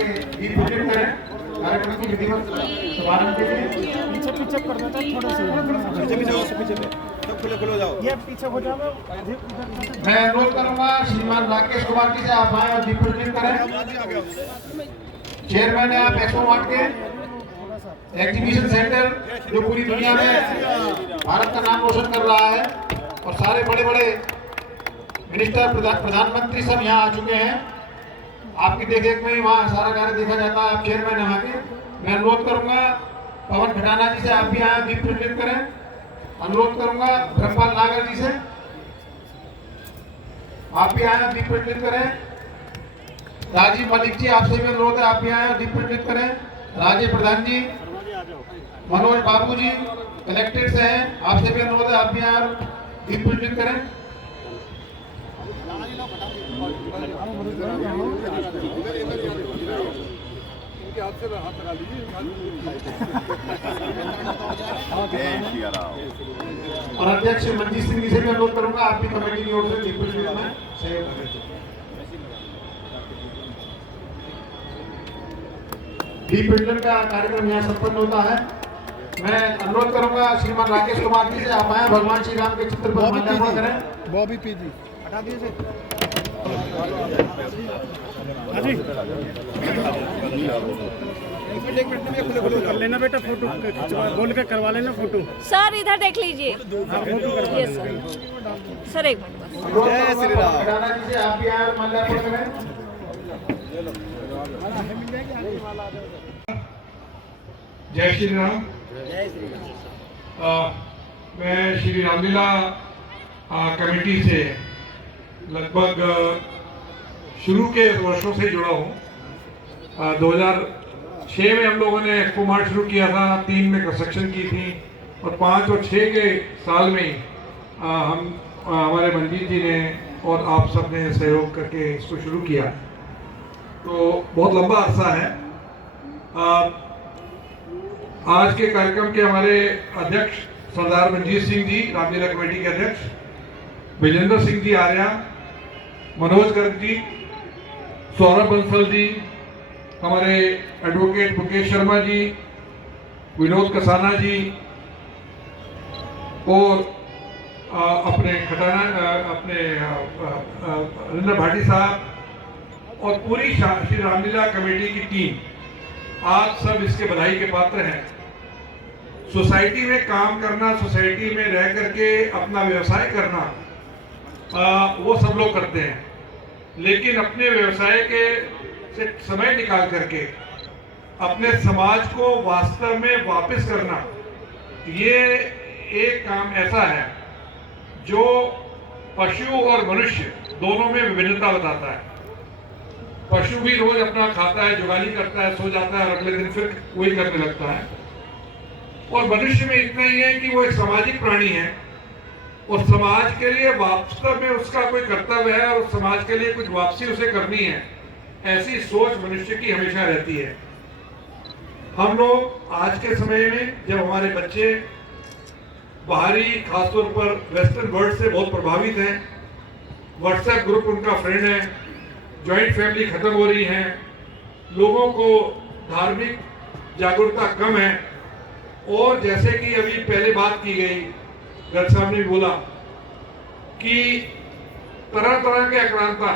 आके दीप प्रज्वलित करें कार्यक्रम की विधिवत शुभारंभ के लिए। पीछे पीछे कर देता थोड़े से पीछे सब खुले खुले जाओ, ये पीछे हो जाओ। मैं अनुरोध करूंगा श्रीमान राकेश कुमार जी से आप आए और दीप प्रज्वलित करें। चेयरमैन है आप एक्सपो मार्ट के, एग्जीबिशन सेंटर जो पूरी दुनिया में भारत का नाम रोशन कर रहा है और सारे बड़े बड़े मिनिस्टर प्रधानमंत्री सब यहाँ आ चुके हैं। आपकी देखरेख में ही वहाँ सारा कार्य देखा जाता है। आप चेयरमैन है वहाँ के। मैं अनुरोध करूंगा पवन खटाना जी से आप भी आए दीप प्रज्वलित करें। अनुरोध करूंगा ब्रह्मपाल नागर जी से आप भी आए दीप प्रज्वलित करें। राजीव मलिक जी आपसे भी अनुरोध है आप भी आए दीप प्रज्वलित करें। राजीव प्रधान जी, मनोज बाबू जी कलेक्टेड से हैं, आपसे भी अनुरोध है आप भी आए दीप प्रज्वलित करें। और अध्यक्ष मंजीत सिंह जी से भी अनुरोध करूंगा आप भी कमेटी की ओर से दीप प्रज्वलित में सहयोग करें। दीप प्रज्वलन का कार्यक्रम यहाँ संपन्न होता है। मैं अनुरोध करूंगा श्रीमान राकेश कुमार जी से आप आए भगवान श्री राम के चित्र पर माल्यार्पण करें। बॉबी पीजी हटा दीजिए एक मिनट में खुले खुले कर लेना बेटा, फोटो बोल के करवा लेना फोटो। सर इधर देख लीजिए। ये सर एक मिनट बस। जय श्री राम। खटाना जी से आप भी आए और माल्यार्पण करें। जय श्री राम। मैं श्री रामलीला कमेटी से लगभग शुरू के वर्षों से जुड़ा हूँ। 2006 में हम लोगों ने एक्सपो मार्ट शुरू किया था, 3 में कंस्ट्रक्शन की थी और 5 और 6 के साल में ही हमारे मंजीत जी ने और आप सब ने सहयोग करके इसको शुरू किया। तो बहुत लंबा अरसा है। आज के कार्यक्रम के हमारे अध्यक्ष सरदार मंजीत सिंह जी, रामलीला कमेटी के अध्यक्ष, विजेंद्र सिंह जी आर्या, मनोज गर्ग जी, सौरभ बंसल जी, हमारे एडवोकेट मुकेश शर्मा जी, विनोद कसाना जी और अपने रविंद्र भाटी साहब और पूरी श्री रामलीला कमेटी की टीम, आप सब इसके बधाई के पात्र हैं। सोसाइटी में काम करना, सोसाइटी में रह करके अपना व्यवसाय करना, वो सब लोग करते हैं, लेकिन अपने व्यवसाय के से समय निकाल करके अपने समाज को वास्तव में वापस करना, ये एक काम ऐसा है जो पशु और मनुष्य दोनों में विभिन्नता बताता है। पशु भी रोज अपना खाता है, जुगाली करता है, सो जाता है और अगले दिन फिर वही करने लगता है। और मनुष्य में इतना ही है कि वो एक सामाजिक प्राणी है और समाज के लिए वास्तव में उसका कोई कर्तव्य है और समाज के लिए कुछ वापसी उसे करनी है, ऐसी सोच मनुष्य की हमेशा रहती है। हम लोग आज के समय में जब हमारे बच्चे बाहरी, खासतौर पर वेस्टर्न वर्ल्ड से बहुत प्रभावित हैं, व्हाट्सएप ग्रुप उनका फ्रेंड है, जॉइंट फैमिली खत्म हो रही है, लोगों को धार्मिक जागरूकता कम है और जैसे कि अभी पहले बात की गई, गर्ग साहब ने भी बोला कि तरह तरह के आक्रांता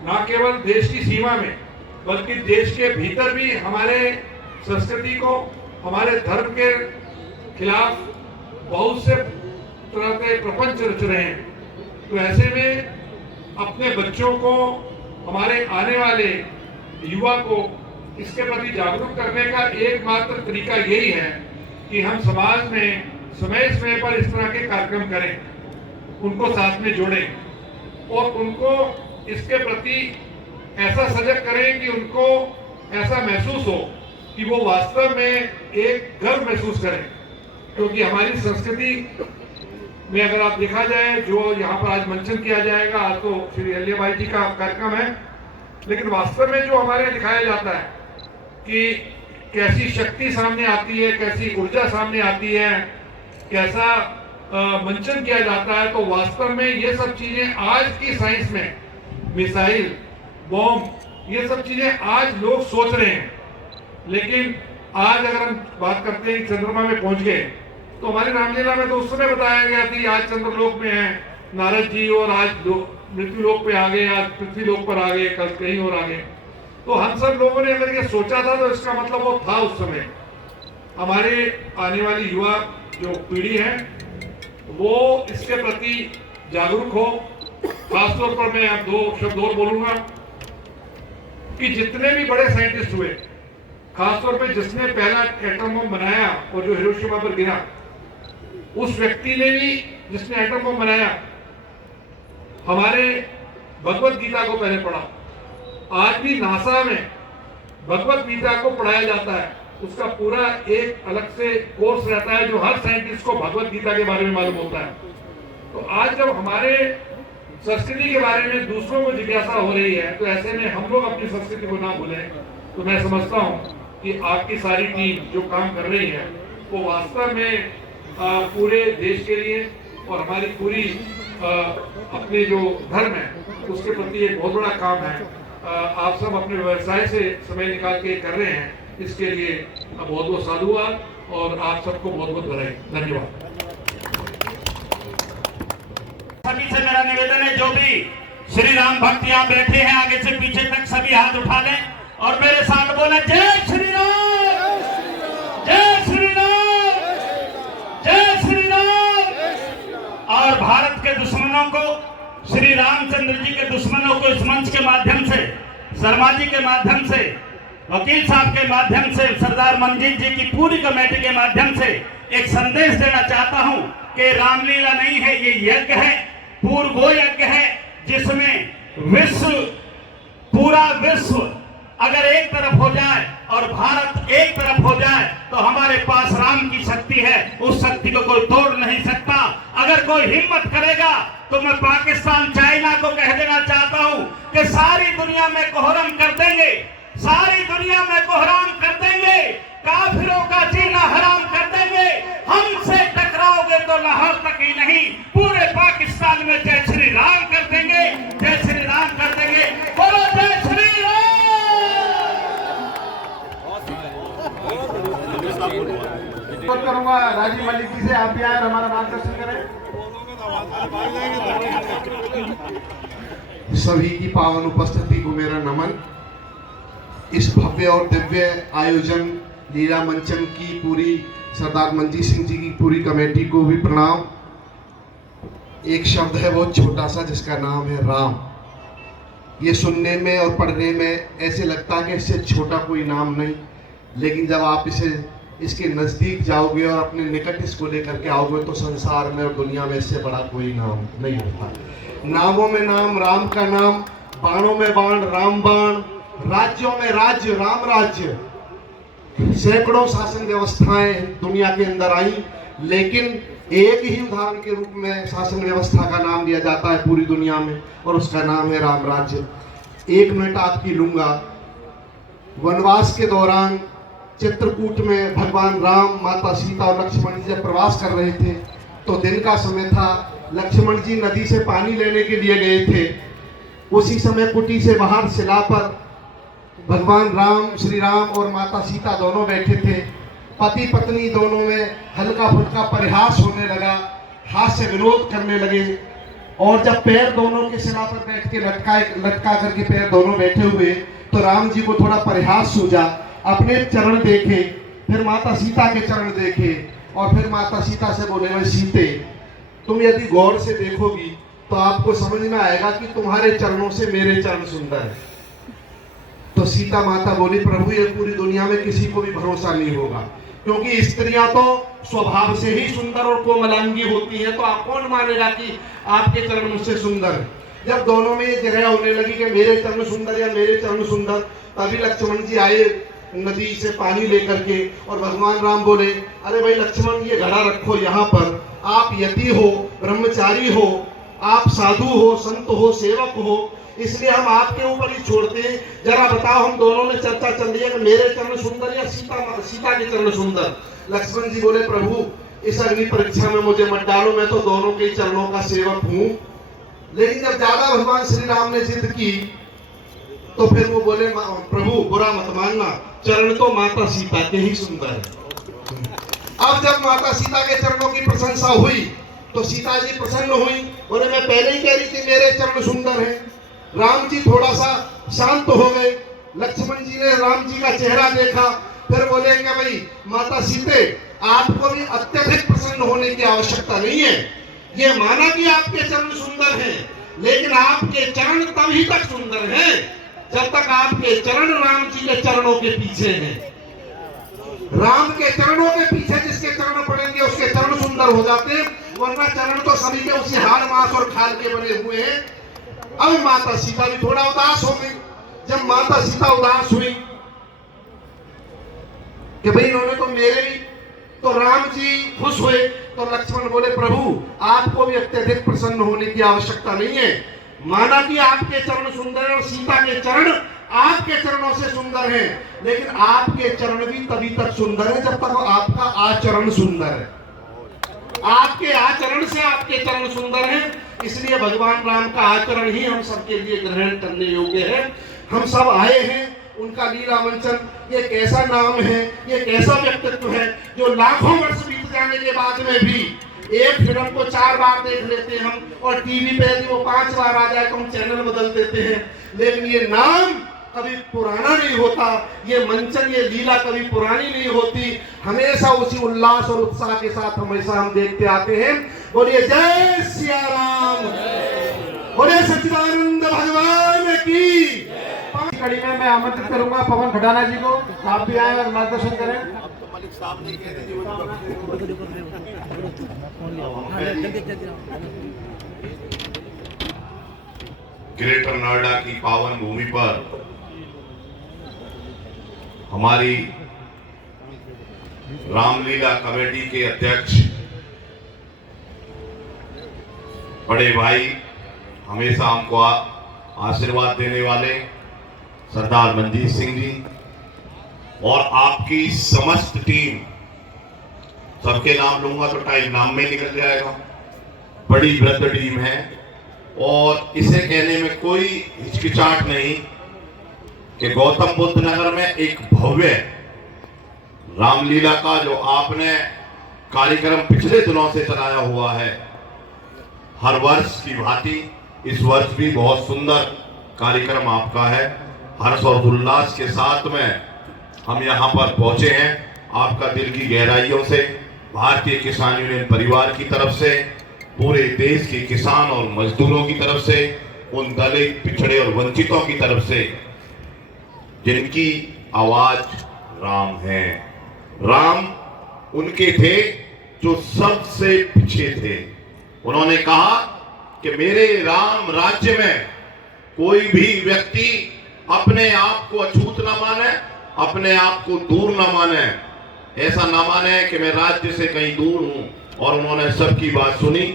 न केवल देश की सीमा में बल्कि देश के भीतर भी हमारे संस्कृति को, हमारे धर्म के खिलाफ बहुत से तरह के प्रपंच रच रहे हैं। तो ऐसे में अपने बच्चों को, हमारे आने वाले युवा को इसके प्रति जागरूक करने का एकमात्र तरीका यही है कि हम समाज में समय समय पर इस तरह के कार्यक्रम करें, उनको साथ में जोड़ें और उनको इसके प्रति ऐसा सजग करें कि उनको ऐसा महसूस हो कि वो वास्तव में एक गर्व महसूस करें। क्योंकि हमारी संस्कृति में अगर आप देखा जाए, जो यहाँ पर आज मंचन किया जाएगा, आज तो श्री अल्लियाबाई जी का कार्यक्रम है, लेकिन वास्तव में जो हमारे दिखाया जाता है कि कैसी शक्ति सामने आती है, कैसी ऊर्जा सामने आती है, कैसा मंचन किया जाता है, तो वास्तव में ये सब चीजें आज की साइंस में मिसाइल, बॉम्ब ये सब चीजें आज लोग सोच रहे हैं। लेकिन आज अगर हम बात करते हैं कि चंद्रमा में पहुंच गए, तो हमारी रामलीला में तो उस समय बताया गया कि आज चंद्रलोक में है नारद जी, और आज मृत्यु लोक पे आ गए, आज पृथ्वी लोक पर आ गए, कल कहीं और आ गए। तो हम सब लोगों ने अगर ये सोचा था तो इसका मतलब वो था उस समय। हमारे आने वाली युवा जो पीढ़ी है वो इसके प्रति जागरूक हो। खासतौर पर मैं आप 2 शब्द और बोलूंगा कि जितने भी बड़े साइंटिस्ट हुए, खासतौर पे जिसने पहला एटम बम बनाया और जो हिरोशिमा पर गिरा, उस व्यक्ति ने भी, जिसने एटम बम बनाया, हमारे भगवत गीता को पहले पढ़ा। आज भी नासा में भगवत गीता को पढ़ाया जाता है, उसका पूरा एक अलग से कोर्स रहता है जो हर साइंटिस्ट को भगवत गीता के बारे में मालूम होता है। तो आज जब हमारे संस्कृति के बारे में दूसरों को जिज्ञासा हो रही है, तो ऐसे में हम लोग अपनी संस्कृति को ना भूलें। तो मैं समझता हूँ कि आपकी सारी टीम जो काम कर रही है वो वास्तव में पूरे देश के लिए और हमारी पूरी अपने जो धर्म है उसके प्रति एक बहुत बड़ा काम है। आप सब अपने व्यवसाय से समय निकाल के कर रहे हैं, इसके लिए बहुत बहुत साधुवाद और आप सबको बहुत बहुत बधाई। धन्यवाद। सभी से मेरा निवेदन है, जो भी श्री राम भक्त यहाँ बैठे हैं आगे से पीछे तक सभी हाथ उठा लें और मेरे साथ बोले जय श्री राम, जय श्री राम, जय श्री राम। और भारत के दुश्मनों को, श्री रामचंद्र जी के दुश्मनों को इस मंच के माध्यम से, शर्मा जी के माध्यम से, वकील साहब के माध्यम से, सरदार मंजीत जी की पूरी कमेटी के माध्यम से एक संदेश देना चाहता हूं कि रामलीला नहीं है, ये यज्ञ है, पूर्व यज्ञ है, जिसमें विश्व, पूरा विश्व अगर एक तरफ हो जाए और भारत एक तरफ हो जाए तो हमारे पास राम की शक्ति है, उस शक्ति को कोई तोड़ नहीं सकता। अगर कोई हिम्मत करेगा तो मैं पाकिस्तान, चाइना को कह देना चाहता हूं कि सारी दुनिया में कोहराम कर देंगे, सारी दुनिया में कोहराम कर देंगे, काफिरों का जीना हराम कर देंगे। हमसे टकराओगे तो लाहौर तक ही नहीं, पूरे पाकिस्तान में जय श्री राम कर देंगे, जय श्री राम कर देंगे। बोलो जय श्री राम। करूंगा राजीव मलिक जी से, आप भी आए और हमारा मार्गदर्शन करें। सभी की पावन उपस्थिति को मेरा नमन। इस भव्य और दिव्य आयोजन लीला मंचन की पूरी सरदार मंजीत सिंह जी की पूरी कमेटी को भी प्रणाम। एक शब्द है बहुत छोटा सा जिसका नाम है राम। ये सुनने में और पढ़ने में ऐसे लगता है कि इससे छोटा कोई नाम नहीं, लेकिन जब आप इसके नज़दीक जाओगे और अपने निकट इसको लेकर के आओगे तो संसार में और दुनिया में इससे बड़ा कोई नाम नहीं होता। नामों में नाम, राम का नाम, बाणों में बाण, राम बाण, राज्यों में राज्य, राम राज्य। सैकड़ों शासन व्यवस्थाएं दुनिया के अंदर आई, लेकिन एक ही उदाहरण के रूप में शासन व्यवस्था का नाम लिया जाता है पूरी दुनिया में, और उसका नाम है राम राज्य। 1 मिनट आपकी लूंगा। वनवास के दौरान चित्रकूट में भगवान राम, माता सीता और लक्ष्मण जी जब प्रवास कर रहे थे तो दिन का समय था। लक्ष्मण जी नदी से पानी लेने के लिए गए थे। उसी समय कुटी से बाहर शिला पर भगवान राम, श्री राम और माता सीता दोनों बैठे थे। पति पत्नी दोनों में हल्का फुल्का परिहास होने लगा, हास्य विनोद करने लगे। और जब पैर दोनों के शिला पर बैठ के लटका करके पैर दोनों बैठे हुए तो राम जी को थोड़ा परिहास सूझा। अपने चरण देखे, फिर माता सीता के चरण देखे और फिर माता सीता से बोले, मैं सीते, तुम यदि गौर से देखोगी तो आपको समझ में आएगा कि तुम्हारे चरणों से मेरे चरण सुंदर है। तो सीता माता बोली, प्रभु ये पूरी दुनिया में किसी को भी भरोसा नहीं होगा, क्योंकि स्त्रियां तो स्वभाव से ही सुंदर और कोमलांगी होती हैं, तो आप कौन मानेगा कि आपके चरण मुझसे सुंदर है। जब दोनों में ये जगह होने लगी कि मेरे चरण सुंदर या मेरे चरण सुंदर, तभी लक्ष्मण जी आए नदी से पानी लेकर के और भगवान राम बोले, अरे भाई लक्ष्मण ये घड़ा रखो यहाँ पर, आप यति हो, ब्रह्मचारी हो, आप साधु हो, संत हो, सेवक हो, इसलिए हम आपके ऊपर ही छोड़ते हैं। जरा बताओ, हम दोनों ने चर्चा चल रही है कि मेरे चरण सुंदर या सीता के चरण सुंदर। लक्ष्मण जी बोले, प्रभु इस अग्नि परीक्षा में मुझे मत डालो, मैं तो दोनों के चरणों का सेवक हूँ। लेकिन जब ज्यादा भगवान श्री राम ने जिद की तो फिर वो बोले प्रभु बुरा मत मानना, चरण तो माता सीता के ही सुंदर है। अब जब माता सीता के चरणों की प्रशंसा हुई तो सीता जी प्रसन्न हुई, बोले मैं पहले ही कह रही थी मेरे चरण सुंदर हैं। राम जी थोड़ा सा शांत हो गए। लक्ष्मण जी ने राम जी का चेहरा देखा, फिर बोलेंगे भाई माता सीते आपको भी अत्यधिक प्रसन्न होने की आवश्यकता नहीं है। ये माना कि आपके चरण सुंदर हैं, लेकिन आपके चरण तभी तक सुंदर हैं जब तक आपके चरण राम जी के चरणों के पीछे हैं। राम के चरणों के पीछे जिसके चरण पड़ेंगे उसके चरण सुंदर हो जाते हैं, वरना चरण तो सभी के उसी हाड़ मांस और खाल के बने हुए हैं। अब माता सीता भी थोड़ा उदास हो गई। जब माता सीता उदास हुई कि भाई इन्होंने तो मेरे भी, तो राम जी खुश हुए। तो लक्ष्मण बोले प्रभु आपको भी अत्यधिक प्रसन्न होने की आवश्यकता नहीं है। माना कि आपके चरण सुंदर है और सीता के चरण आपके चरणों से सुंदर हैं, लेकिन आपके चरण भी तभी तक सुंदर है जब तक आपका आचरण सुंदर है। आपके आचरण से आपके चरण सुंदर हैं, इसलिए भगवान राम का आचरण ही हम सबके लिए ग्रहण करने योग्य है। हम सब आए हैं उनका लीला मंचन, ये कैसा नाम है, ये कैसा व्यक्तित्व है जो लाखों वर्ष बीत जाने के बाद में भी एक फिल्म को 4 बार देख लेते हैं हम, और टीवी पे यदि वो 5 बार आ जाए तो हम चैनल बदल देते हैं, लेकिन ये नाम कभी पुराना नहीं होता, ये मंचन ये लीला कभी पुरानी नहीं होती, हमेशा उसी उल्लास और उत्साह के साथ हमेशा हम देखते आते हैं। बोलिए जय सिया राम, बोलिए सच्चिदानंद भगवान की। कड़ी में मैं आमंत्रित करूंगा पवन खटाना जी को, आप भी आए और मार्गदर्शन करें। ग्रेटर नोएडा की पावन भूमि पर हमारी रामलीला कमेटी के अध्यक्ष बड़े भाई, हमेशा हमको आशीर्वाद देने वाले सरदार मंजीत सिंह जी और आपकी समस्त टीम, सबके नाम लूंगा तो टाइम नाम में निकल जाएगा। बड़ी वृद्ध टीम है और इसे कहने में कोई हिचकिचाहट नहीं कि गौतम बुद्ध नगर में एक भव्य रामलीला का जो आपने कार्यक्रम पिछले दिनों से चलाया हुआ है, हर वर्ष की भांति इस वर्ष भी बहुत सुंदर कार्यक्रम आपका है। हर्ष और उल्लास के साथ में हम यहाँ पर पहुंचे हैं। आपका दिल की गहराइयों से भारतीय किसान यूनियन परिवार की तरफ से, पूरे देश के किसान और मजदूरों की तरफ से, उन दलित पिछड़े और वंचितों की तरफ से जिनकी आवाज राम है। राम उनके थे जो सबसे पीछे थे। उन्होंने कहा कि मेरे राम राज्य में कोई भी व्यक्ति अपने आप को अछूत ना माने, अपने आप को दूर ना माने, ऐसा ना माने कि मैं राज्य से कहीं दूर हूं। और उन्होंने सबकी बात सुनी।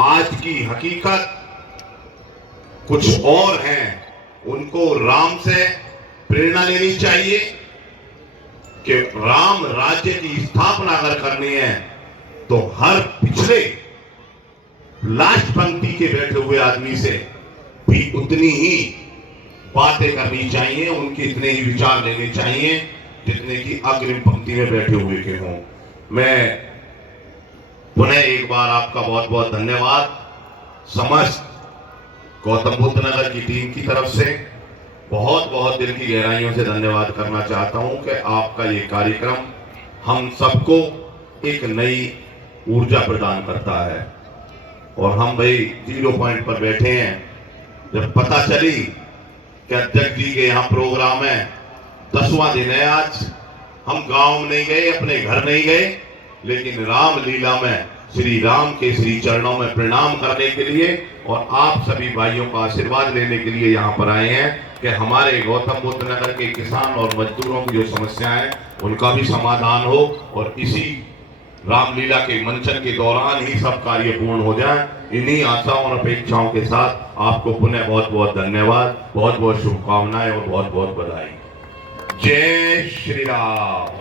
आज की हकीकत कुछ और है। उनको राम से प्रेरणा लेनी चाहिए कि राम राज्य की स्थापना अगर करनी है तो हर पिछले लास्ट पंक्ति के बैठे हुए आदमी से भी उतनी ही बातें करनी चाहिए, उनके इतने ही विचार लेने चाहिए जितने की अग्रिम पंक्ति में बैठे हुए के हों। मैं पुनः एक बार आपका बहुत बहुत धन्यवाद समस्त गौतम बुद्ध नगर की टीम की तरफ से बहुत बहुत दिल की गहराइयों से धन्यवाद करना चाहता हूं कि आपका ये कार्यक्रम हम सबको एक नई ऊर्जा प्रदान करता है। और हम भाई 0 पॉइंट पर बैठे हैं। जब पता चली कि अध्यक्ष जी के यहाँ प्रोग्राम है, 10वां दिन है आज, हम गांव में नहीं गए, अपने घर नहीं गए, लेकिन रामलीला में श्री राम के श्री चरणों में प्रणाम करने के लिए और आप सभी भाइयों का आशीर्वाद लेने के लिए यहाँ पर आए हैं कि हमारे गौतम बुद्ध नगर के किसान और मजदूरों की जो समस्याएं उनका भी समाधान हो और इसी रामलीला के मंचन के दौरान ही सब कार्य पूर्ण हो जाए। इन्हीं आशाओं और अपेक्षाओं के साथ आपको पुनः बहुत बहुत धन्यवाद, बहुत बहुत शुभकामनाएं और बहुत बहुत बधाई। जय श्री राम।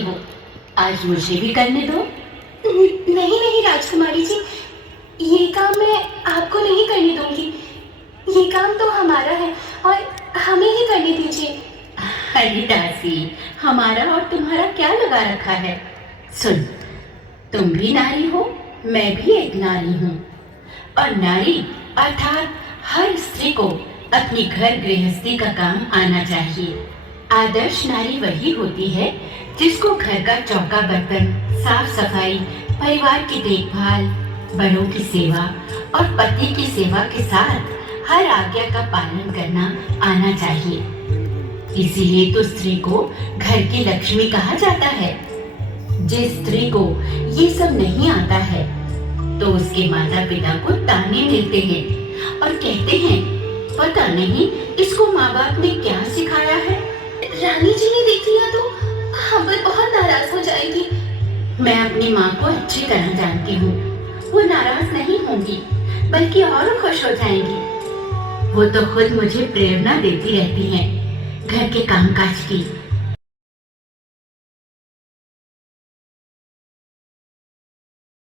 करती हो, आज मुझे भी करने दो। नहीं नहीं राजकुमारी जी, ये काम मैं आपको नहीं करने दूंगी। ये काम तो हमारा है और हमें ही करने दीजिए। अरे दासी, हमारा और तुम्हारा क्या लगा रखा है? सुन, तुम भी नारी हो, मैं भी एक नारी हूँ, और नारी अर्थात हर स्त्री को अपनी घर गृहस्थी का काम आना चाहिए। आदर्श नारी वही होती है जिसको घर का चौका बर्तन, साफ सफाई, परिवार की देखभाल, बड़ों की सेवा और पति की सेवा के साथ हर आज्ञा का पालन करना आना चाहिए। इसीलिए तो स्त्री को घर की लक्ष्मी कहा जाता है। जिस स्त्री को ये सब नहीं आता है तो उसके माता पिता को ताने मिलते हैं और कहते हैं, पता नहीं इसको माँ बाप ने क्या सिखाया है। रानी जी ने देख लिया तो हम पर बहुत नाराज हो जाएंगी। मैं अपनी माँ को अच्छी तरह जानती हूँ, वो नाराज नहीं होंगी बल्कि और खुश हो जाएंगी। वो तो खुद मुझे प्रेरणा देती रहती हैं घर के कामकाज की।